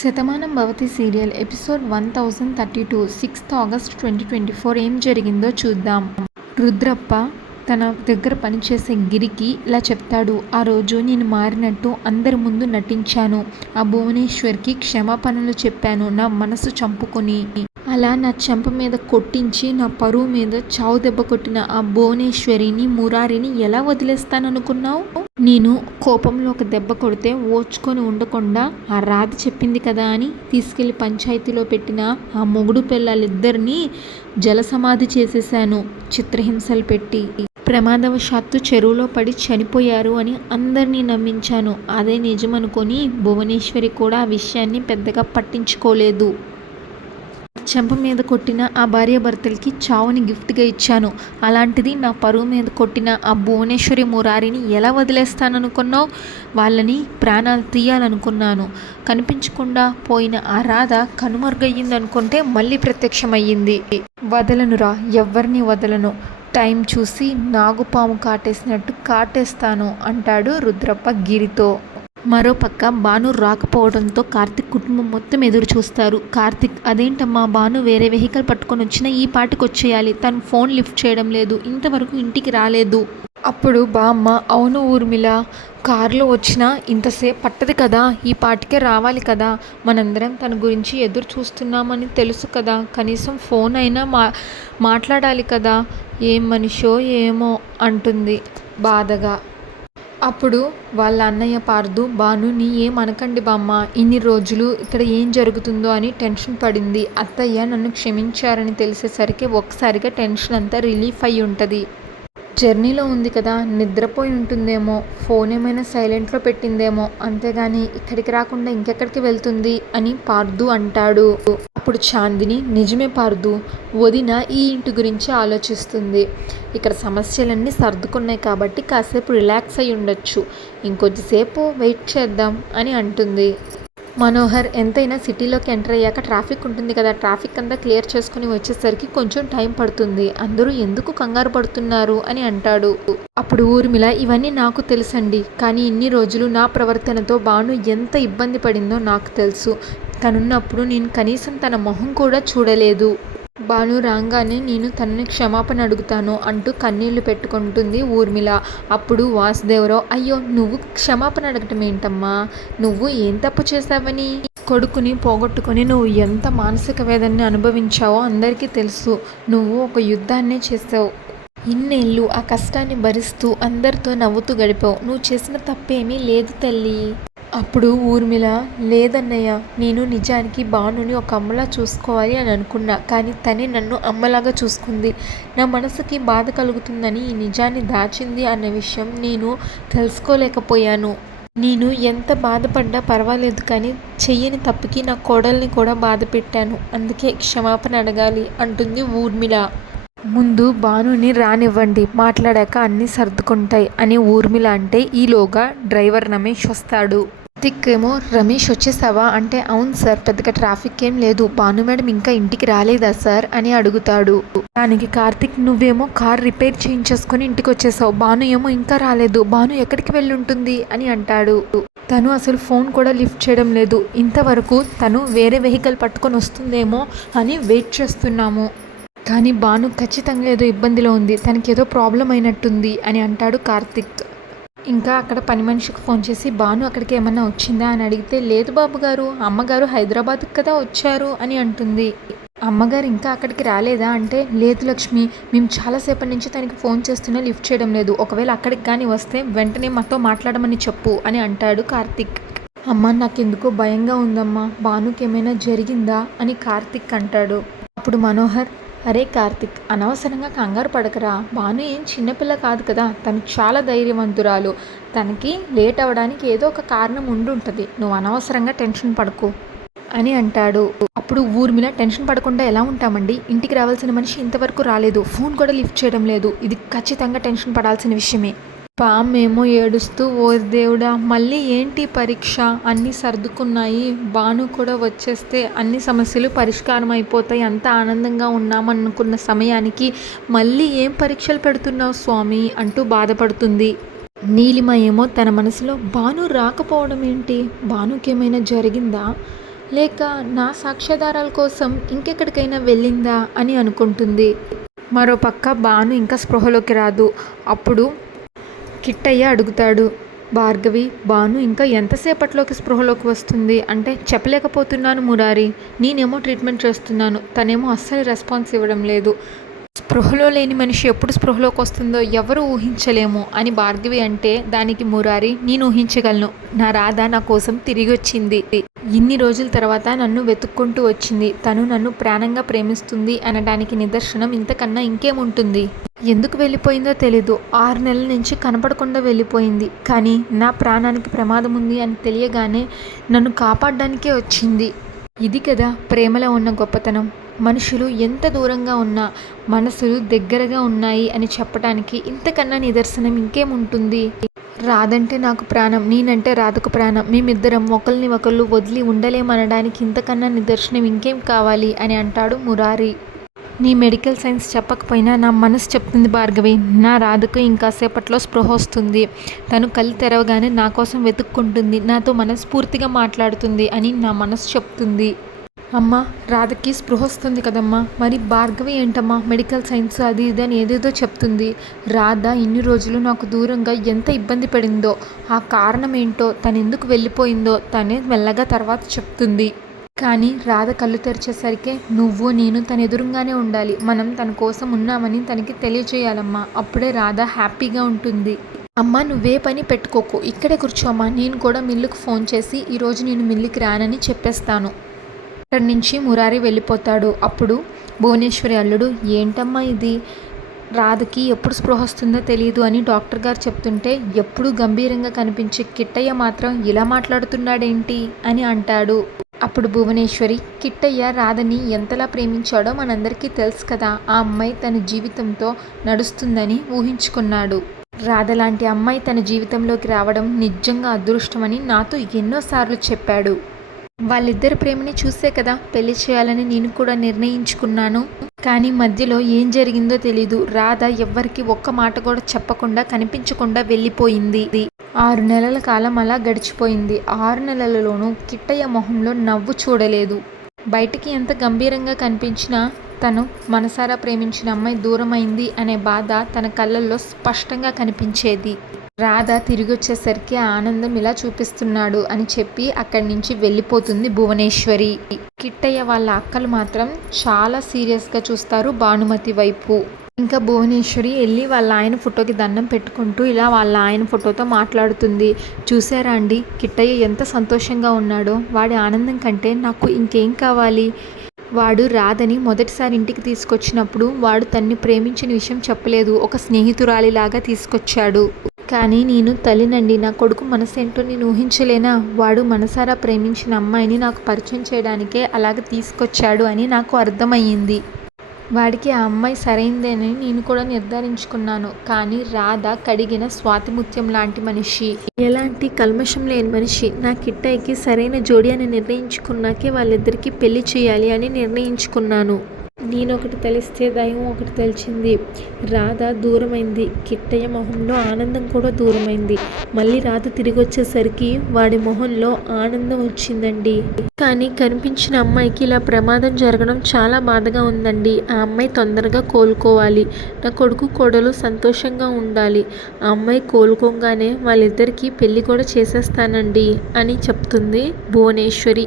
Shatamanam Bhavati serial episode 1032 6th August 2024 ఏం జరిగిందో చూద్దాం. రుద్రప్ప తన దగ్గర పనిచేసే గిరికి ఇలా చెప్తాడు. ఆ రోజు నేను మారినట్టు అందరి ముందు నటించాను. ఆ భువనేశ్వర్కి క్షమాపణలు చెప్పాను. నా మనసు చంపుకొని అలా నా చెంప మీద కొట్టించి నా పరువు మీద చావు దెబ్బ కొట్టిన ఆ భువనేశ్వరిని మురారిని ఎలా వదిలేస్తాననుకున్నావు? నేను కోపంలో ఒక దెబ్బ కొడితే ఓర్చుకొని ఉండకుండా ఆ రాధ చెప్పింది కదా అని తీసుకెళ్లి పంచాయతీలో పెట్టిన ఆ మొగుడు పిల్లలిద్దరినీ జలసమాధి చేసేశాను. చిత్రహింసలు పెట్టి ప్రమాదవశాత్తు చెరువులో పడి చనిపోయారు అని అందరినీ నమ్మించాను. అదే నిజమనుకొని భువనేశ్వరి కూడా ఆ విషయాన్ని పెద్దగా పట్టించుకోలేదు. చెంప మీద కొట్టిన ఆ భార్యాభర్తలకి చావుని గిఫ్ట్గా ఇచ్చాను. అలాంటిది నా పరువు మీద కొట్టిన ఆ భువనేశ్వరి మురారిని ఎలా వదిలేస్తాననుకున్నావు? వాళ్ళని ప్రాణాలు తీయాలనుకున్నాను. కనిపించకుండా పోయిన ఆ రాధ కనుమరుగయ్యిందనుకుంటే మళ్ళీ ప్రత్యక్షమయ్యింది. వదలనురా, ఎవ్వరిని వదలను. టైం చూసి నాగుపాము కాటేసినట్టు కాటేస్తాను అంటాడు రుద్రప్ప గిరితో. మరోపక్క భాను రాకపోవడంతో కార్తిక్ కుటుంబం మొత్తం ఎదురు చూస్తారు. కార్తిక్, అదేంటమ్మా భాను వేరే వెహికల్ పట్టుకొని వచ్చినా ఈ పాటికి వచ్చేయాలి. తను ఫోన్ లిఫ్ట్ చేయడం లేదు, ఇంతవరకు ఇంటికి రాలేదు. అప్పుడు బామ్మ, అవును ఊర్మిళ, కారులో వచ్చినా ఇంతసేపు పట్టదు కదా, ఈ పాటికే రావాలి కదా. మనందరం తన గురించి ఎదురు చూస్తున్నామని తెలుసు కదా, కనీసం ఫోన్ అయినా మాట్లాడాలి కదా. ఏం మనిషో ఏమో అంటుంది బాధగా. అప్పుడు వాళ్ళ అన్నయ్య పార్దు, భాను నీ ఏం అనకండి బామ్మ, ఇన్ని రోజులు ఇక్కడ ఏం జరుగుతుందో అని టెన్షన్ పడింది. అత్తయ్య నన్ను క్షమించారని తెలిసేసరికి ఒక్కసారిగా టెన్షన్ అంతా రిలీఫ్ అయి ఉంటుంది. జర్నీలో ఉంది కదా, నిద్రపోయి ఉంటుందేమో, ఫోన్ ఏమైనా సైలెంట్లో పెట్టిందేమో, అంతేగాని ఇక్కడికి రాకుండా ఇంకెక్కడికి వెళ్తుంది అని పార్దు అంటాడు. అప్పుడు చాందిని, నిజమే పార్దు, వదిన ఈ ఇంటి గురించి ఆలోచిస్తుంది. ఇక్కడ సమస్యలన్నీ సర్దుకున్నాయి కాబట్టి కాసేపు రిలాక్స్ అయి ఉండొచ్చు, ఇంకొద్దిసేపు వెయిట్ చేద్దాం అని అంటుంది. మనోహర్, ఎంతైనా సిటీలోకి ఎంటర్ అయ్యాక ట్రాఫిక్ ఉంటుంది కదా, ట్రాఫిక్ అంతా క్లియర్ చేసుకుని వచ్చేసరికి కొంచెం టైం పడుతుంది. అందరూ ఎందుకు కంగారు పడుతున్నారు అని అంటాడు. అప్పుడు ఊర్మిళ, ఇవన్నీ నాకు తెలుసండి, కానీ ఇన్ని రోజులు నా ప్రవర్తనతో భాను ఎంత ఇబ్బంది పడిందో నాకు తెలుసు. తనున్నప్పుడు నేను కనీసం తన మొహం కూడా చూడలేదు. భాను రాగానే నేను తనని క్షమాపణ అడుగుతాను అంటూ కన్నీళ్లు పెట్టుకుంటుంది ఊర్మిళ. అప్పుడు వాసుదేవరావు, అయ్యో నువ్వు క్షమాపణ అడగటం ఏంటమ్మా, నువ్వు ఏం తప్పు చేశావని? కొడుకుని పోగొట్టుకొని నువ్వు ఎంత మానసిక వేదనని అనుభవించావో అందరికీ తెలుసు. నువ్వు ఒక యుద్ధాన్నే చేసావు. ఇన్నేళ్ళు ఆ కష్టాన్ని భరిస్తూ అందరితో నవ్వుతూ గడిపావు. నువ్వు చేసిన తప్పేమీ లేదు తల్లి. అప్పుడు ఊర్మిళ, లేదన్నయ్య, నేను నిజానికి భానుని ఒక అమ్మలా చూసుకోవాలి అని అనుకున్నా, కానీ తనే నన్ను అమ్మలాగా చూసుకుంది. నా మనసుకి బాధ కలుగుతుందని ఈ నిజాన్ని దాచింది అన్న విషయం నేను తెలుసుకోలేకపోయాను. నేను ఎంత బాధపడ్డా పర్వాలేదు, కానీ చెయ్యని తప్పుకి నా కోడల్ని కూడా బాధ పెట్టాను. అందుకే క్షమాపణ అడగాలి అంటుంది ఊర్మిళ. ముందు భానుని రానివ్వండి, మాట్లాడాక అన్నీ సర్దుకుంటాయి అని ఊర్మిళ అంటే ఈలోగా డ్రైవర్ రమేష్ వస్తాడు. కార్తిక్ ఏమో, రమేష్ వచ్చేసావా అంటే, అవును సార్, పెద్దగా ట్రాఫిక్ ఏం లేదు, భాను మేడం ఇంకా ఇంటికి రాలేదా సార్ అని అడుగుతాడు. దానికి కార్తిక్, నువ్వేమో కార్ రిపేర్ చేయించేసుకొని ఇంటికి వచ్చేసావు, భాను ఏమో ఇంకా రాలేదు, భాను ఎక్కడికి వెళ్ళి ఉంటుంది అని అంటాడు. తను అసలు ఫోన్ కూడా లిఫ్ట్ చేయడం లేదు, ఇంతవరకు తను వేరే వెహికల్ పట్టుకొని వస్తుందేమో అని వెయిట్ చేస్తున్నాము, కానీ భాను ఖచ్చితంగా ఏదో ఇబ్బందిలో ఉంది, తనకి ఏదో ప్రాబ్లం అయినట్టుంది అని అంటాడు కార్తిక్. ఇంకా అక్కడ పని మనిషికి ఫోన్ చేసి, భాను అక్కడికి ఏమన్నా వచ్చిందా అని అడిగితే, లేదు బాబు గారు, అమ్మగారు హైదరాబాద్కి కదా వచ్చారు అని అంటుంది. అమ్మగారు ఇంకా అక్కడికి రాలేదా అంటే, లేదు లక్ష్మి, మేము చాలాసేపటి నుంచి తనకి ఫోన్ చేస్తున్నా లిఫ్ట్ చేయడం లేదు, ఒకవేళ అక్కడికి కానీ వస్తే వెంటనే మాతో మాట్లాడమని చెప్పు అని అంటాడు కార్తిక్. అమ్మ, నాకెందుకో భయంగా ఉందమ్మా, భానుకి ఏమైనా జరిగిందా అని కార్తిక్ అంటాడు. అప్పుడు మనోహర్, అరే కార్తిక్, అనవసరంగా కంగారు పడకరా, భాను ఏం చిన్నపిల్ల కాదు కదా, తను చాలా ధైర్యవంతురాలు, తనకి లేట్ అవ్వడానికి ఏదో ఒక కారణం ఉండుంటుంది, నువ్వు అనవసరంగా టెన్షన్ పడకు అని అంటాడు. అప్పుడు ఊర్మిళ, టెన్షన్ పడకుండా ఎలా ఉంటామండి, ఇంటికి రావాల్సిన మనిషి ఇంతవరకు రాలేదు, ఫోన్ కూడా లిఫ్ట్ చేయడం లేదు, ఇది ఖచ్చితంగా టెన్షన్ పడాల్సిన విషయమే. పామేమో ఏడుస్తూ, ఓ దేవుడా, మళ్ళీ ఏంటి పరీక్ష, అన్నీ సర్దుకున్నాయి, భాను కూడా వచ్చేస్తే అన్ని సమస్యలు పరిష్కారం అయిపోతాయి, అంత ఆనందంగా ఉన్నామనుకున్న సమయానికి మళ్ళీ ఏం పరీక్షలు పెడుతున్నావు స్వామి అంటూ బాధపడుతుంది. నీలిమ ఏమో తన మనసులో, భాను రాకపోవడం ఏంటి, భానుకి ఏమైనా జరిగిందా, లేక నా సాక్ష్యాధారాల కోసం ఇంకెక్కడికైనా వెళ్ళిందా అని అనుకుంటుంది. మరోపక్క భాను ఇంకా స్పృహలోకి రాదు. అప్పుడు కిట్టయ్య అడుగుతాడు, భార్గవి, భాను ఇంకా ఎంతసేపట్లోకి స్పృహలోకి వస్తుంది అంటే? చెప్పలేకపోతున్నాను మురారి, నేనేమో ట్రీట్మెంట్ చేస్తున్నాను, తనేమో అస్సలు రెస్పాన్స్ ఇవ్వడం లేదు. స్పృహలో లేని మనిషి ఎప్పుడు స్పృహలోకి వస్తుందో ఎవరు ఊహించలేము అని భార్గవి అంటే దానికి మురారి, నేను ఊహించగలను. నా రాధ నా కోసం తిరిగి వచ్చింది. ఇన్ని రోజుల తర్వాత నన్ను వెతుక్కుంటూ వచ్చింది. తను నన్ను ప్రాణంగా ప్రేమిస్తుంది అనడానికి నిదర్శనం ఇంతకన్నా ఇంకేముంటుంది? ఎందుకు వెళ్ళిపోయిందో తెలీదు. 6 నెలల నుంచి కనపడకుండా వెళ్ళిపోయింది. కానీ నా ప్రాణానికి ప్రమాదం ఉంది అని తెలియగానే నన్ను కాపాడడానికే వచ్చింది. ఇది కదా ప్రేమలో ఉన్న గొప్పతనం. మనుషులు ఎంత దూరంగా ఉన్నా మనసులు దగ్గరగా ఉన్నాయి అని చెప్పడానికి ఇంతకన్నా నిదర్శనం ఇంకేముంటుంది? రాదంటే నాకు ప్రాణం, నేనంటే రాధకు ప్రాణం, మేమిద్దరం ఒకరిని ఒకళ్ళు వదిలి ఉండలేమనడానికి ఇంతకన్నా నిదర్శనం ఇంకేం కావాలి అని అంటాడు మురారి. నీ మెడికల్ సైన్స్ చెప్పకపోయినా నా మనసు చెప్తుంది భార్గవి, నా రాధకు ఇంకాసేపట్లో స్పృహ వస్తుంది. తను కళ్ళు తెరవగానే నా కోసం వెతుక్కుంటుంది, నాతో మనస్ఫూర్తిగా మాట్లాడుతుంది అని నా మనసు చెప్తుంది. అమ్మా, రాధకి స్పృహ వస్తుంది కదమ్మా, మరి భార్గవి ఏంటమ్మా మెడికల్ సైన్స్ అది ఇది అని ఏదేదో చెప్తుంది. రాధ ఇన్ని రోజులు నాకు దూరంగా ఎంత ఇబ్బంది పడిందో, ఆ కారణం ఏంటో, తను ఎందుకు వెళ్ళిపోయిందో తనే మెల్లగా తర్వాత చెప్తుంది. కానీ రాధ కళ్ళు తెరిచేసరికి నువ్వు నేను తన ఎదురుగానే ఉండాలి. మనం తన కోసం ఉన్నామని తనకి తెలియజేయాలమ్మా. అప్పుడే రాధ హ్యాపీగా ఉంటుంది. అమ్మ, నువ్వే పని పెట్టుకోకు, ఇక్కడే కూర్చోమ్మా. నేను కూడా మిల్లుకు ఫోన్ చేసి ఈరోజు నేను మిల్లుకి రానని చెప్పేస్తాను. అక్కడి నుంచి మురారి వెళ్ళిపోతాడు. అప్పుడు భువనేశ్వరి అల్లుడు, ఏంటమ్మా ఇది, రాధకి ఎప్పుడు స్పృహ వస్తుందో తెలియదు అని డాక్టర్ గారు చెప్తుంటే ఎప్పుడు గంభీరంగా కనిపించే కిట్టయ్య మాత్రం ఇలా మాట్లాడుతున్నాడేంటి అని అంటాడు. అప్పుడు భువనేశ్వరి, కిట్టయ్య రాధని ఎంతలా ప్రేమించాడో మనందరికీ తెలుసు కదా. ఆ అమ్మాయి తన జీవితంతో నడుస్తుందని ఊహించుకున్నాడు. రాధ లాంటి అమ్మాయి తన జీవితంలోకి రావడం నిజంగా అదృష్టమని నాతో ఎన్నోసార్లు చెప్పాడు. వాళ్ళిద్దరి ప్రేమని చూసే కదా పెళ్లి చేయాలని నేను కూడా నిర్ణయించుకున్నాను. కానీ మధ్యలో ఏం జరిగిందో తెలీదు. రాధ ఎవ్వరికి ఒక్క మాట కూడా చెప్పకుండా కనిపించకుండా వెళ్ళిపోయింది. 6 నెలల కాలం అలా గడిచిపోయింది. 6 నెలలలోనూ కిట్టయ్య మొహంలో నవ్వు చూడలేదు. బయటికి ఎంత గంభీరంగా కనిపించినా తను మనసారా ప్రేమించిన అమ్మాయి దూరమైంది అనే బాధ తన కళ్ళల్లో స్పష్టంగా కనిపించేది. రాధ తిరిగి వచ్చేసరికి ఆనందం ఇలా చూపిస్తున్నాడు అని చెప్పి అక్కడి నుంచి వెళ్ళిపోతుంది భువనేశ్వరి. కిట్టయ్య వాళ్ళ అక్కలు మాత్రం చాలా సీరియస్గా చూస్తారు భానుమతి వైపు. ఇంకా భువనేశ్వరి వెళ్ళి వాళ్ళ ఆయన ఫోటోకి దండం పెట్టుకుంటూ ఇలా వాళ్ళ ఆయన ఫోటోతో మాట్లాడుతుంది. చూసారా అండి, కిట్టయ్య ఎంత సంతోషంగా ఉన్నాడో. వాడి ఆనందం కంటే నాకు ఇంకేం కావాలి. వాడు రాధని మొదటిసారి ఇంటికి తీసుకొచ్చినప్పుడు వాడు తన్ని ప్రేమించిన విషయం చెప్పలేదు, ఒక స్నేహితురాలిలాగా తీసుకొచ్చాడు. కానీ నేను తల్లినండి, నా కొడుకు మనసేంటో నేను ఊహించలేనా. వాడు మనసారా ప్రేమించిన అమ్మాయిని నాకు పరిచయం చేయడానికే అలాగ తీసుకొచ్చాడు అని నాకు అర్థమయ్యింది. వాడికి ఆ అమ్మాయి సరైందేనని నేను కూడా నిర్ధారించుకున్నాను. కానీ రాధ కడిగిన స్వాతిముత్యం లాంటి మనిషి, ఎలాంటి కల్మషం లేని మనిషి. నా కిట్టయ్యకి సరైన జోడి అని నిర్ణయించుకున్నాకే వాళ్ళిద్దరికీ పెళ్లి చేయాలి అని నిర్ణయించుకున్నాను. నేను ఒకటి తెలిస్తే దైవం ఒకటి తెలిసింది. రాధ దూరమైంది, కిట్టయ్య మొహంలో ఆనందం కూడా దూరమైంది. మళ్ళీ రాధ తిరిగి వచ్చేసరికి వాడి మొహంలో ఆనందం వచ్చిందండి. కానీ కనిపించిన అమ్మాయికి ఇలా ప్రమాదం జరగడం చాలా బాధగా ఉందండి. ఆ అమ్మాయి తొందరగా కోలుకోవాలి. నా కొడుకు కోడలు సంతోషంగా ఉండాలి. ఆ అమ్మాయి కోలుకోగానే వాళ్ళిద్దరికీ పెళ్లి కూడా చేసేస్తానండి అని చెప్తుంది భువనేశ్వరి.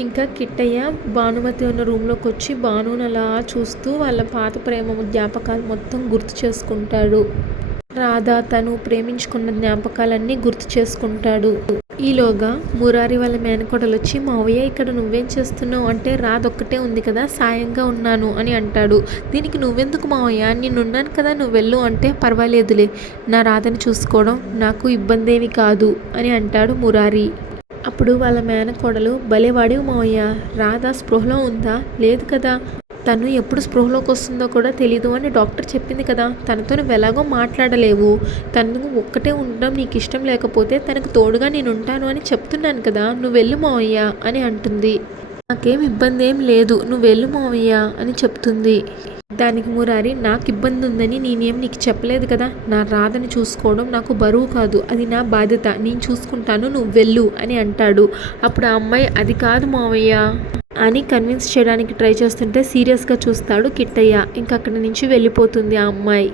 ఇంకా కిట్టయ్య భానుమతి ఉన్న రూమ్లోకి వచ్చి భానుని అలా చూస్తూ వాళ్ళ పాత ప్రేమ జ్ఞాపకాలు మొత్తం గుర్తు చేసుకుంటాడు. రాధ తను ప్రేమించుకున్న జ్ఞాపకాలన్నీ గుర్తు చేసుకుంటాడు. ఈలోగా మురారి వాళ్ళ మేనకోడలు వచ్చి, మావయ్య ఇక్కడ నువ్వేం చేస్తున్నావు అంటే, రాధ ఒక్కటే ఉంది కదా సాయంగా ఉన్నాను అని అంటాడు. దీనికి నువ్వెందుకు మావయ్య, నేనున్నాను కదా నువ్వు వెళ్ళు అంటే, పర్వాలేదులే, నా రాధని చూసుకోవడం నాకు ఇబ్బంది ఏమి కాదు అని అంటాడు మురారి. అప్పుడు వాళ్ళ మేనకోడలు, భలేవాడివి మావయ్య, రాధ స్పృహలో ఉందా? లేదు కదా, తను ఎప్పుడు స్పృహలోకి వస్తుందో కూడా తెలీదు అని డాక్టర్ చెప్పింది కదా. తనతో నువ్వు ఎలాగో మాట్లాడలేవు. తను ఒక్కటే ఉండడం నీకు ఇష్టం లేకపోతే తనకు తోడుగా నేను ఉంటాను అని చెప్తున్నాను కదా, నువ్వు వెళ్ళు మావయ్య అని అంటుంది. నాకేం ఇబ్బంది ఏం లేదు, నువ్వు వెళ్ళు మావయ్య అని చెప్తుంది. దానికి మురారి, నాకు ఇబ్బంది ఉందని నేనేం నీకు చెప్పలేదు కదా, నా రాధని చూసుకోవడం నాకు బరువు కాదు, అది నా బాధ్యత, నేను చూసుకుంటాను, నువ్వు వెళ్ళు అని అంటాడు. అప్పుడు ఆ అమ్మాయి, అది కాదు మావయ్య అని కన్విన్స్ చేయడానికి ట్రై చేస్తుంటే సీరియస్గా చూస్తాడు కిట్టయ్య. ఇంకా అక్కడి నుంచి వెళ్ళిపోతుంది ఆ అమ్మాయి.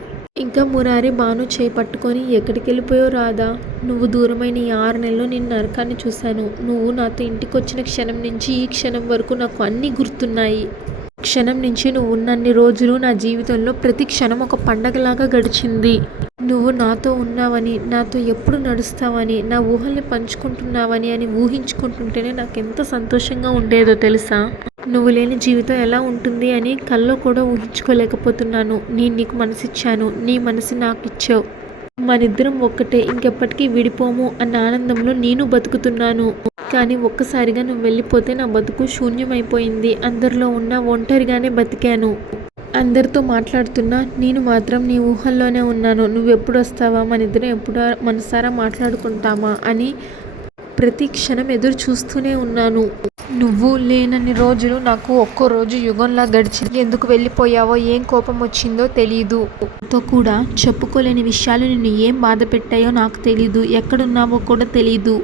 ఇంకా మురారి భాను చేయి పట్టుకొని, ఎక్కడికి వెళ్ళిపోయావు రాధా, నువ్వు దూరమైన ఈ 6 నెలల్లో నేను నరకాన్ని చూశాను. నువ్వు నాతో ఇంటికి వచ్చిన క్షణం నుంచి ఈ క్షణం వరకు నాకు అన్నీ గుర్తున్నాయి. క్షణం నుంచి నువ్వు ఉన్నన్ని రోజులు నా జీవితంలో ప్రతి క్షణం ఒక పండగలాగా గడిచింది. నువ్వు నాతో ఉన్నావని, నాతో ఎప్పుడు నడుస్తావని, నా ఊహల్ని పంచుకుంటున్నావని అని ఊహించుకుంటుంటేనే నాకు ఎంత సంతోషంగా ఉండేదో తెలుసా. నువ్వు లేని జీవితం ఎలా ఉంటుంది అని కల్లో కూడా ఊహించుకోలేకపోతున్నాను. నేను నీకు మనసిచ్చాను, నీ మనసు నాకు ఇచ్చావు. మనిద్దరం ఒక్కటే, ఇంకెప్పటికీ విడిపోము అన్న ఆనందంలో నేను బతుకుతున్నాను. కానీ ఒక్కసారిగా నువ్వు వెళ్ళిపోతే నా బతుకు శూన్యమైపోయింది. అందరిలో ఉన్న ఒంటరిగానే బతికాను. అందరితో మాట్లాడుతున్నా నేను మాత్రం నీ ఊహల్లోనే ఉన్నాను. నువ్వెప్పుడు వస్తావా, మనిద్దరం ఎప్పుడు మనసారా మాట్లాడుకుంటామా అని ప్రతి క్షణం ఎదురు చూస్తూనే ఉన్నాను. నువ్వు లేనన్ని రోజులు నాకు ఒక్కో రోజు యుగంలా గడిచింది. ఎందుకు వెళ్ళిపోయావో, ఏం కోపం వచ్చిందో తెలీదు. తో కూడా చెప్పుకోలేని విషయాలు నిన్ను ఏం బాధ పెట్టాయో నాకు తెలీదు. ఎక్కడున్నావో కూడా తెలీదు.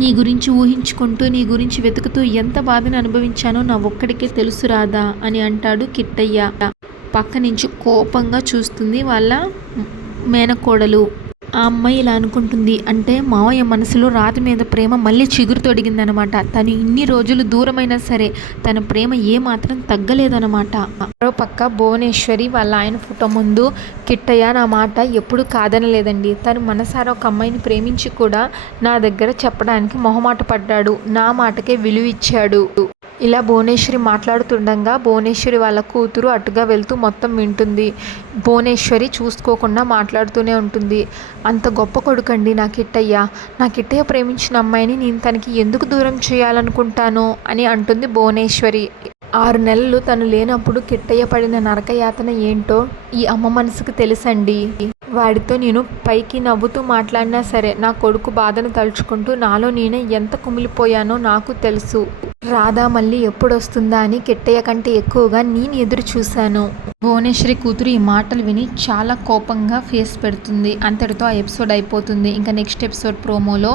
నీ గురించి ఊహించుకుంటూ, నీ గురించి వెతుకుతూ ఎంత బాధను అనుభవించానో నా ఒక్కడికే తెలుసు రాదా అని అంటాడు కిట్టయ్య. పక్క నుంచి కోపంగా చూస్తుంది వాళ్ళ మేనకోడలు. ఆ అమ్మాయి ఇలా అనుకుంటుంది, అంటే మావయ్య మనసులో రాధ మీద ప్రేమ మళ్ళీ చిగురు తొడిగిందనమాట. తను ఇన్ని రోజులు దూరమైనా సరే తన ప్రేమ ఏమాత్రం తగ్గలేదనమాట. మరో పక్క భువనేశ్వరి వాళ్ళ ఆయన ఫోటో ముందు, కిట్టయ్య నా మాట ఎప్పుడు కాదనలేదండి. తను మనసారా ఒక అమ్మాయిని ప్రేమించి కూడా నా దగ్గర చెప్పడానికి మొహమాట పడ్డాడు. నా మాటకే విలువ ఇచ్చాడు. ఇలా భువనేశ్వరి మాట్లాడుతుండగా భువనేశ్వరి వాళ్ళ కూతురు అటుగా వెళ్తూ మొత్తం వింటుంది. భువనేశ్వరి చూసుకోకుండా మాట్లాడుతూనే ఉంటుంది. అంత గొప్ప కొడుకండి నా కిట్టయ్య ప్రేమించిన అమ్మాయిని నేను తనకి ఎందుకు దూరం చేయాలనుకుంటాను అని అంటుంది భువనేశ్వరి. 6 నెలలు తను లేనప్పుడు కిట్టయ్య పడిన నరకయాతన ఏంటో ఈ అమ్మ మనసుకు తెలుసండి. వాడితో నేను పైకి నవ్వుతూ మాట్లాడినా సరే నా కొడుకు బాధను తలుచుకుంటూ నాలో నేనే ఎంత కుమిలిపోయానో నాకు తెలుసు. రాధా మళ్ళీ ఎప్పుడొస్తుందా అని కిట్టయ్య కంటే ఎక్కువగా నేను ఎదురు చూశాను. భువనేశ్వరి కూతురు ఈ మాటలు విని చాలా కోపంగా ఫేస్ పెడుతుంది. అంతటితో ఆ ఎపిసోడ్ అయిపోతుంది. ఇంకా నెక్స్ట్ ఎపిసోడ్ ప్రోమోలో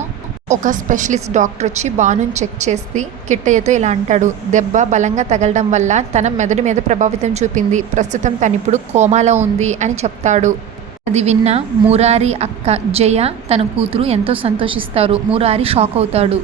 ఒక స్పెషలిస్ట్ డాక్టర్ వచ్చి భానుని చెక్ చేసి కిట్టయ్యతో ఇలా అంటాడు, దెబ్బ బలంగా తగలడం వల్ల తన మెదడు మీద ప్రభావితం చూపింది. ప్రస్తుతం తనిప్పుడు కోమాలో ఉంది అని చెప్తాడు. అది విన్న మురారి అక్క జయ తన కూతురు ఎంతో సంతోషిస్తారు. మురారి షాక్ అవుతాడు.